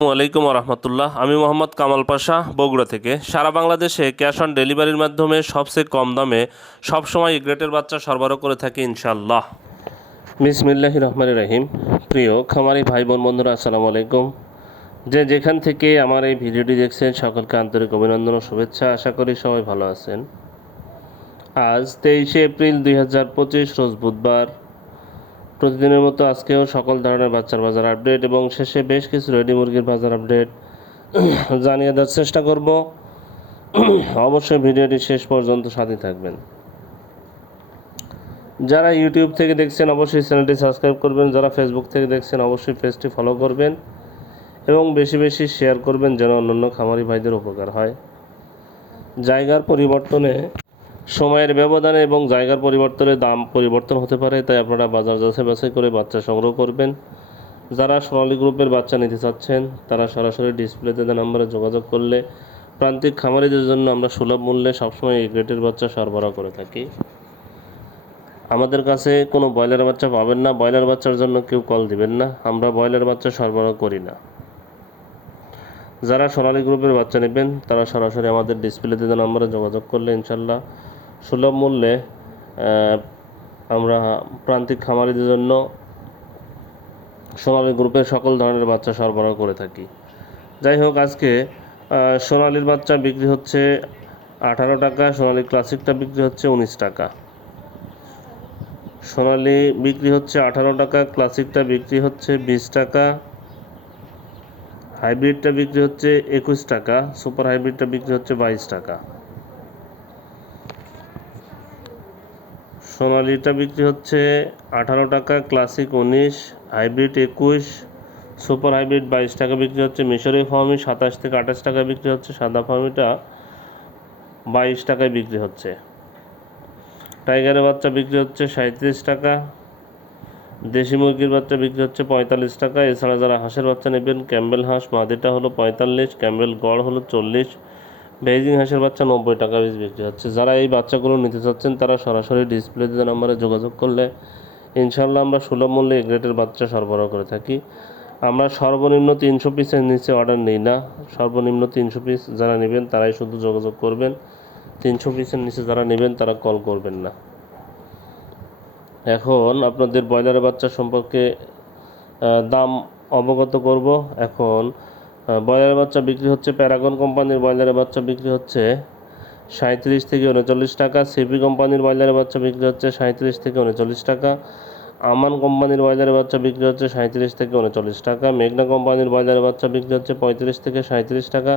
আসসালামু আলাইকুম রহমতুল্লাহ। আমি মোহাম্মদ কামাল পাশা, বগুড়া থেকে। সারা বাংলাদেশে ক্যাশ অন ডেলিভারির মাধ্যমে সবচেয়ে কম দামে সবসময় গ্রেটের বাচ্চা সরবরাহ করে থাকি ইনশাল্লাহ। বিসমিল্লাহির রহমানির রহিম। প্রিয় খামারি ভাই বোন বন্ধুরা, আসসালামু আলাইকুম। যে যেখান থেকে আমার এই ভিডিওটি দেখছেন সকলকে আন্তরিক অভিনন্দন ও শুভেচ্ছা। আশা করি সবাই ভালো আছেন। আজ 23শে এপ্রিল 2025, রোজ বুধবার। প্রতিদিনের মতো আজকেও সকল ধরনের বাচ্চার বাজার আপডেট এবং শেষে বেশ কিছু রেডি মুরগির বাজার আপডেট জানিয়ে দেওয়ার চেষ্টা করব। অবশ্যই ভিডিওটি শেষ পর্যন্ত সাথে থাকবেন। যারা ইউটিউব থেকে দেখছেন অবশ্যই চ্যানেলটি সাবস্ক্রাইব করবেন, যারা ফেসবুক থেকে দেখছেন অবশ্যই পেজটি ফলো করবেন এবং বেশি বেশি শেয়ার করবেন যেন অন্যান্য খামারি ভাইদের উপকার হয়। জায়গার পরিবর্তনে, সময়ের ব্যবধানে এবং জায়গার পরিবর্তনে দাম পরিবর্তন হতে পারে, তাই আপনারা বাজার যাচাই বাছাই করে বাচ্চা সংগ্রহ করবেন। যারা সোনালী গ্রুপের বাচ্চা নিতে চাচ্ছেন তারা সরাসরি ডিসপ্লেতে দেওয়া নম্বরে যোগাযোগ করলে প্রান্তিক খামারিদের জন্য আমরা সুলভ মূল্যে সবসময় এই গ্রেটের বাচ্চা সরবরাহ করে থাকি। আমাদের কাছে কোনো ব্রয়লার বাচ্চা পাবেন না, ব্রয়লার বাচ্চার জন্য কেউ কল দিবেন না, আমরা ব্রয়লার বাচ্চা সরবরাহ করি না। যারা সোনালী গ্রুপের বাচ্চা নেবেন তারা সরাসরি আমাদের ডিসপ্লেতে দেওয়া নম্বরে যোগাযোগ করলে ইনশাল্লাহ সুলভ মূল্যে আমরা প্রান্তিক খামারিদের জন্য সোনালী গ্রুপের সকল ধরনের বাচ্চা সরবরাহ করে থাকি। যাই হোক, আজকে সোনালীর বাচ্চা বিক্রি হচ্ছে 18 টাকা, সোনালী ক্লাসিকটা বিক্রি হচ্ছে 19 টাকা। সোনালী বিক্রি হচ্ছে 18 টাকা, ক্লাসিকটা বিক্রি হচ্ছে 20 টাকা, হাইব্রিডটা বিক্রি হচ্ছে 21 টাকা, সুপার হাইব্রিডটা বিক্রি হচ্ছে 22 টাকা। সোনালীটা বিক্রি হচ্ছে 18 টাকা, ক্লাসিক 19, হাইব্রিড 21, সুপার হাইব্রিড 22 টাকা বিক্রি হচ্ছে। মিশরি ফার্মি 27 থেকে 28 টাকা বিক্রি হচ্ছে, সাদা ফার্মিটা 22 টাকায় বিক্রি হচ্ছে। টাইগারের বাচ্চা বিক্রি হচ্ছে 37 টাকা, দেশি মুরগির বাচ্চা বিক্রি হচ্ছে 45 টাকা। এছাড়া যারা হাঁসের বাচ্চা নেবেন, ক্যাম্বেল হাঁস মাদিটা হলো 45, ক্যাম্বেল গড় হলো 40, বেইজিং হাঁসের বাচ্চা 90 টাকা পিস বিক্রি হচ্ছে। যারা এই বাচ্চাগুলো নিতে চাচ্ছেন তারা সরাসরি ডিসপ্লে দেওয়া নম্বরে যোগাযোগ করলে ইনশাল্লাহ আমরা সুলভ মূল্যে এই গ্রেটের বাচ্চা সরবরাহ করে থাকি। আমরা সর্বনিম্ন 300 পিসের নিচে অর্ডার নিই না, সর্বনিম্ন 300 পিস যারা নেবেন তারাই শুধু যোগাযোগ করবেন। 300 পিসের নিচে যারা নেবেন তারা কল করবেন না। এখন আপনাদের ব্রয়লারের বাচ্চা সম্পর্কে দাম অবগত করব। এখন ব্রয়লারের বাচ্চা বিক্রি হচ্ছে, প্যারাগন কোম্পানির ব্রয়লারের বাচ্চা বিক্রি হচ্ছে 37 থেকে 39 টাকা, সিপি কোম্পানির ব্রয়লারের বাচ্চা বিক্রি হচ্ছে 37 থেকে 39 টাকা, আমান কোম্পানির ব্রয়লারের বাচ্চা বিক্রি হচ্ছে 37 থেকে 39 টাকা, মেঘনা কোম্পানির ব্রয়লারের বাচ্চা বিক্রি হচ্ছে 35 থেকে 37 টাকা,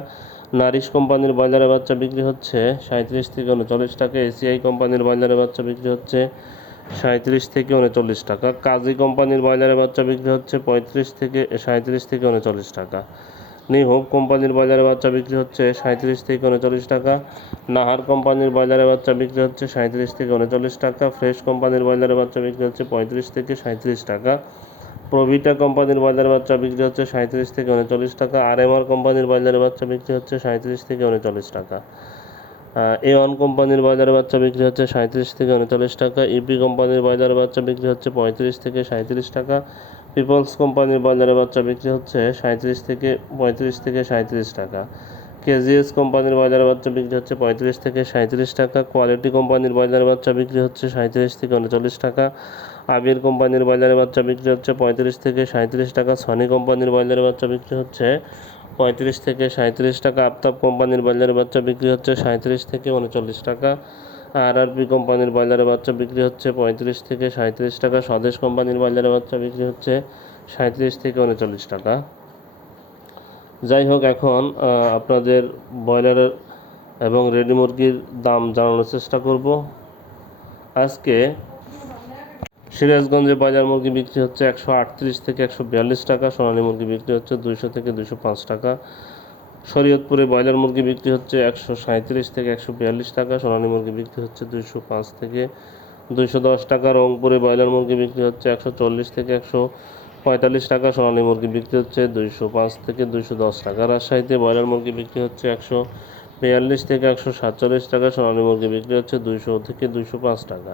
নারিশ কোম্পানির ব্রয়লারের বাচ্চা বিক্রি হচ্ছে 37 থেকে 39 টাকা, এসিআই কোম্পানির ব্রয়লারের বাচ্চা বিক্রি হচ্ছে 37 থেকে 39 টাকা, কাজী কোম্পানির ব্রয়লারের বাচ্চা বিক্রি হচ্ছে 37 থেকে 39 টাকা, নিউ হোপ কোম্পানির ব্রয়লারের বাচ্চা বিক্রি হচ্ছে 37 থেকে 39 টাকা, নাহার কোম্পানির ব্রয়লারের বাচ্চা বিক্রি হচ্ছে 37 থেকে 39 টাকা, ফ্রেশ কোম্পানির ব্রয়লারের বাচ্চা বিক্রি হচ্ছে 35 থেকে 37 টাকা, প্রভিটা কোম্পানির ব্রয়লারের বাচ্চা বিক্রি হচ্ছে 37 থেকে 39 টাকা, আরএমআর কোম্পানির ব্রয়লারের বাচ্চা বিক্রি হচ্ছে 37 থেকে 39 টাকা, A1 কোম্পানির ব্রয়লারের বাচ্চা বিক্রি হচ্ছে 37 থেকে 39 টাকা, ইপি কোম্পানির ব্রয়লারের বাচ্চা বিক্রি হচ্ছে 35 থেকে 37 টাকা, পিপলস কোম্পানির ব্রয়লারের বাচ্চা বিক্রি হচ্ছে 35 থেকে 37 টাকা, কেজিএস কোম্পানির ব্রয়লারের বাচ্চা বিক্রি হচ্ছে 35 থেকে 37 টাকা, কোয়ালিটি কোম্পানির ব্রয়লারের বাচ্চা বিক্রি হচ্ছে 37 থেকে 39 টাকা, আবির কোম্পানির ব্রয়লারের বাচ্চা বিক্রি হচ্ছে 35 থেকে 37 টাকা, সনি কোম্পানির ব্রয়লারের বাচ্চা বিক্রি হচ্ছে 35 থেকে 37 টাকা, আফতাব কোম্পানির ব্রয়লারের বাচ্চা বিক্রি হচ্ছে 37 থেকে 39 টাকা, আরআরপি কোম্পানির ব্রয়লারের বাচ্চা বিক্রি হচ্ছে 35 থেকে 37 টাকা, স্বদেশ কোম্পানির ব্রয়লারের বাচ্চা বিক্রি হচ্ছে 37 থেকে 39 টাকা। যাই হোক, এখন আপনাদের ব্রয়লারের এবং রেডি মুরগির দাম জানানোর চেষ্টা করব। আজকে সিরাজগঞ্জে ব্রয়লার মুরগি বিক্রি হচ্ছে 138 থেকে 142 টাকা, সোনালী মুরগি বিক্রি হচ্ছে 200 থেকে 205 টাকা, শরীয়তপুরে ব্রয়লার মুরগি বিক্রি হচ্ছে 137 থেকে 142 টাকা, সোনালী মুরগি বিক্রি হচ্ছে 205 থেকে 210 টাকা, রংপুরে ব্রয়লার মুরগি বিক্রি হচ্ছে 140 থেকে 145 টাকা, সোনালী মুরগি বিক্রি হচ্ছে 205 থেকে 210 টাকা, রাজশাহীতে ব্রয়লার মুরগি বিক্রি হচ্ছে 142 থেকে 147 টাকা, সোনালী মুরগি বিক্রি হচ্ছে 200 থেকে 205 টাকা,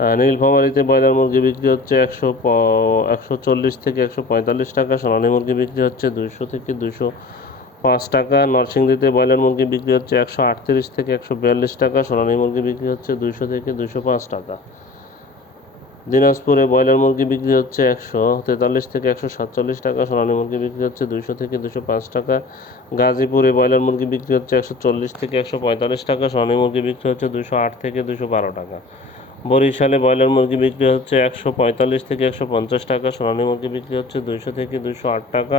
নীলফামারীতে ব্রয়লার মুরগি বিক্রি হচ্ছে 140 থেকে 145 টাকা, সোনালী মুরগি বিক্রি হচ্ছে 200 থেকে 205 টাকা। নরসিংদীতে ব্রয়লার মুরগি বিক্রি হচ্ছে 138 থেকে 142 টাকা, সোনালী মুরগি বিক্রি হচ্ছে 200 থেকে 205 টাকা। দিনাজপুরে ব্রয়লার মুরগি বিক্রি হচ্ছে 143 থেকে 147 টাকা, সোনালী মুরগি বিক্রি হচ্ছে 200 থেকে 205 টাকা। গাজীপুরে ব্রয়লার মুরগি বিক্রি হচ্ছে 140 থেকে 145 টাকা, সোনালী মুরগি বিক্রি হচ্ছে 208 থেকে 212 টাকা। বরিশালে ব্রয়লার মুরগি বিক্রি হচ্ছে 145 থেকে 150 টাকা, সোনালী মুরগি বিক্রি হচ্ছে 200 থেকে 208 টাকা।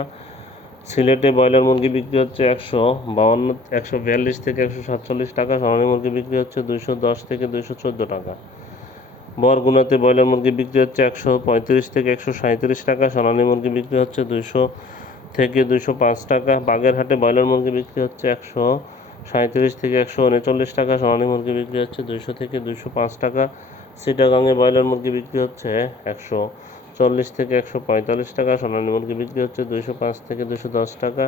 সিলেটে ব্রয়লার মুরগি বিক্রি হচ্ছে 142 থেকে 147 টাকা, সোনালী মুরগি বিক্রি হচ্ছে 210 থেকে 214 টাকা। বরগুনাতে ব্রয়লার মুরগি বিক্রি হচ্ছে 135 থেকে 137 টাকা, সোনালী মুরগি বিক্রি হচ্ছে 200 থেকে 205 টাকা। বাগেরহাটে ব্রয়লার মুরগি বিক্রি হচ্ছে 137 থেকে 139 টাকা, সোনালী মুরগি বিক্রি হচ্ছে 200 থেকে 205 টাকা। চিটাগাংয়ে ব্রয়লার মুরগি বিক্রি হচ্ছে 140 থেকে 145 টাকা, সোনালী মুরগি বিক্রি হচ্ছে 205 থেকে 210 টাকা।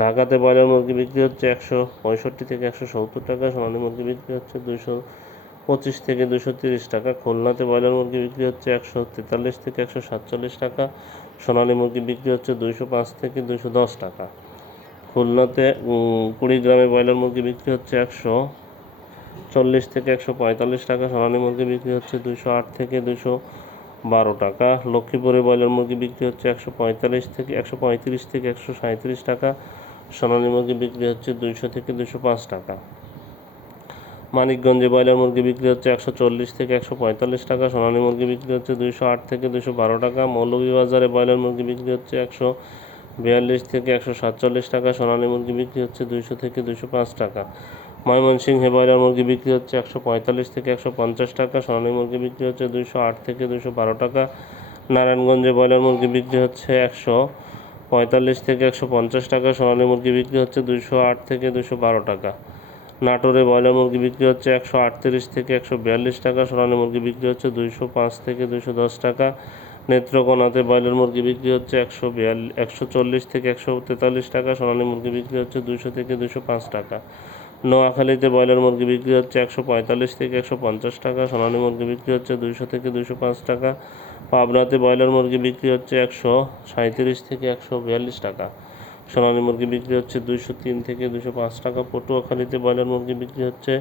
ঢাকাতে ব্রয়লার মুরগি বিক্রি হচ্ছে 165 থেকে 170 টাকা, সোনালী মুরগি বিক্রি হচ্ছে 225 থেকে 230 টাকা। খুলনাতে ব্রয়লার মুরগি বিক্রি হচ্ছে 143 থেকে 147 টাকা, সোনালী মুরগি বিক্রি হচ্ছে 205 থেকে 210 টাকা। খুলনাতে কুড়িগ্রামে ব্রয়লার মুরগি বিক্রি হচ্ছে 140 থেকে 145 টাকা, সোনালী মুরগি বিক্রি হচ্ছে 208 থেকে 212 টাকা। লক্ষ্মীপুরে ব্রয়লার মুরগি বিক্রি হচ্ছে 135 থেকে 137 টাকা, সোনালী মুরগি বিক্রি হচ্ছে 200 থেকে 205 টাকা। মানিকগঞ্জে ব্রয়লার মুরগি বিক্রি হচ্ছে 140 থেকে 145 টাকা, সোনালী মুরগি বিক্রি হচ্ছে 208 থেকে 212 টাকা। মৌলভীবাজারে ব্রয়লার মুরগি বিক্রি হচ্ছে 142 থেকে 147 টাকা, সোনালী মুরগি বিক্রি হচ্ছে 200 থেকে 205 টাকা। ময়মনসিংহে ব্রয়লার মুরগি বিক্রি হচ্ছে 145 থেকে 150 টাকা, সোনালী মুরগি বিক্রি হচ্ছে 208 থেকে 212 টাকা। নারায়ণগঞ্জে ব্রয়লার মুরগি বিক্রি হচ্ছে 145 থেকে 150 টাকা, সোনালী মুরগি বিক্রি হচ্ছে 208 থেকে 212 টাকা। নাটোরে ব্রয়লার মুরগি বিক্রি হচ্ছে 138 থেকে 142 টাকা, সোনালী মুরগি বিক্রি হচ্ছে 205 থেকে 210 টাকা। নেত্রকোনাতে ব্রয়লার মুরগি বিক্রি হচ্ছে 140 থেকে 143 টাকা, সোনালী মুরগি বিক্রি হচ্ছে 200 থেকে 205 টাকা। নোয়াখালীতে ব্রয়লার মুরগি বিক্রি হচ্ছে 145 থেকে 150 টাকা, সোনালী মুরগি বিক্রি হচ্ছে 200 থেকে 205 টাকা। পাবনাতে ব্রয়লার মুরগি বিক্রি হচ্ছে 137 থেকে 142 টাকা, সোনালী মুরগি বিক্রি হচ্ছে 203 থেকে 205 টাকা। পটুয়াখালীতে ব্রয়লার মুরগি বিক্রি হচ্ছে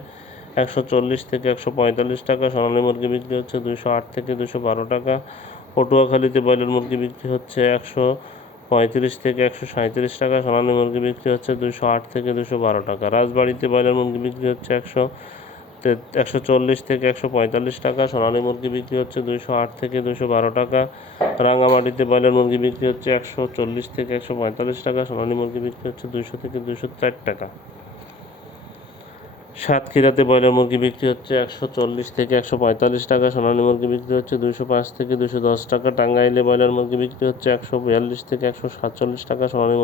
140 থেকে 145 টাকা, সোনালী মুরগি বিক্রি হচ্ছে 208 থেকে 212 টাকা। পটুয়াখালীতে ব্রয়লার মুরগি বিক্রি হচ্ছে 135 থেকে 137 টাকা, সোনালী মুরগি বিক্রি হচ্ছে 208 থেকে 212 টাকা। রাজবাড়ীতে ব্রয়লার মুরগি বিক্রি হচ্ছে 140 থেকে 145 টাকা, সোনালী মুরগি বিক্রি হচ্ছে 208 থেকে 212 টাকা। রাঙামাটিতে ব্রয়লার মুরগি বিক্রি হচ্ছে 140 থেকে 145 টাকা, সোনালী মুরগি বিক্রি হচ্ছে 200 থেকে 204 টাকা। সাতক্ষীরাতে ব্রয়লার মুরগি বিক্রি হচ্ছে 140 থেকে 145 টাকা, সোনালী মুরগি বিক্রি হচ্ছে 205 থেকে 210 টাকা। টাঙ্গাইলে ব্রয়লার মুরগি বিক্রি হচ্ছে 142 থেকে 147 টাকা, সোনালী